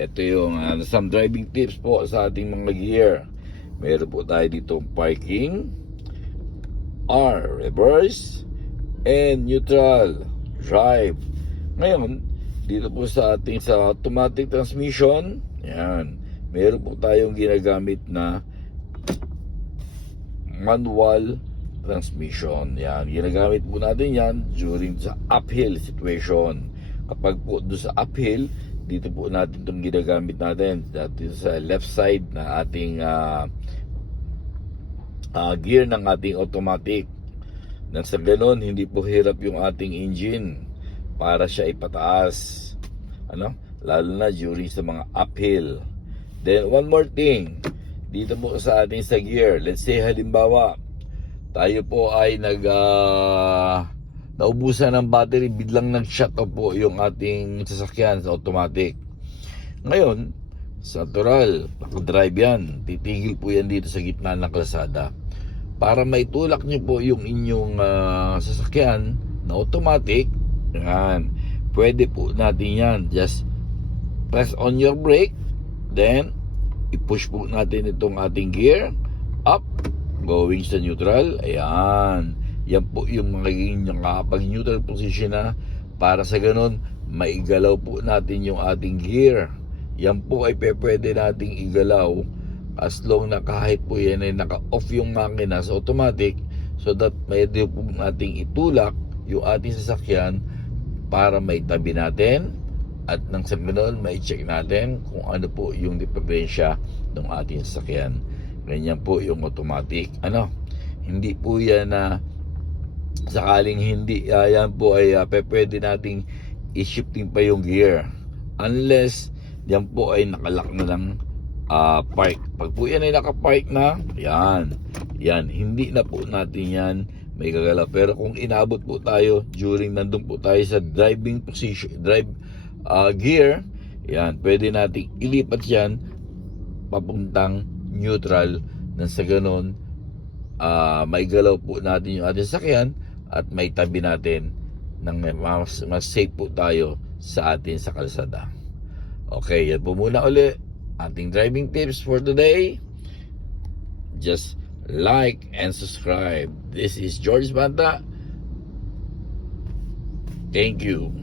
Ito yung some driving tips po sa ating mga gear. Meron po tayo dito parking, R, reverse, and neutral, drive. Ngayon, dito po sa ating sa automatic transmission, yan, meron po tayong ginagamit na manual transmission. Yan, ginagamit po natin yan during sa uphill situation. Kapag po doon sa uphill, dito po natin itong ginagamit natin. Dito sa left side na ating gear ng ating automatic. Nang sa ganon, hindi po hirap yung ating engine para siya ipataas. Lalo na during sa mga uphill. Then, one more thing. Dito po sa ating sa gear, let's say halimbawa, tayo po ay naubusan ng battery, biglang nag-shut off po yung ating sasakyan sa automatic. Ngayon, sa natural, nakadrive yan, titigil po yan dito sa gitna ng kalsada. Para maitulak nyo po yung inyong sasakyan na automatic, yan, pwede po natin yan. Just press on your brake, then i-push po natin itong ating gear up, going sa neutral. Ayan, yan po yung magiging nakapag-neutral position na, para sa ganun maigalaw po natin yung ating gear. Yan po ay pwede nating igalaw as long na kahit po yan ay naka-off yung makina sa automatic, so that may po nating itulak yung ating sasakyan para may tabi natin, at nang sa ganun may check natin kung ano po yung diferensya ng ating sasakyan. Ganyan po yung automatic. Hindi po yan na sakaling hindi, yan po ay pwede nating i-shifting pa yung gear unless yan po ay nakalock na ng park. Pag po yan ay nakapark na, yan, hindi na po natin yan may gagalaw. Pero kung inabot po tayo during nandun po tayo sa driving position, gear, yan, pwede nating ilipat yan papuntang neutral, nang sa ganon maigalaw po natin yung ating sasakyan at may tabi natin nang mas safe po tayo sa atin sa kalsada. Okay, yan po muna uli ating driving tips for today. Just like and subscribe. This is George Banta. Thank you.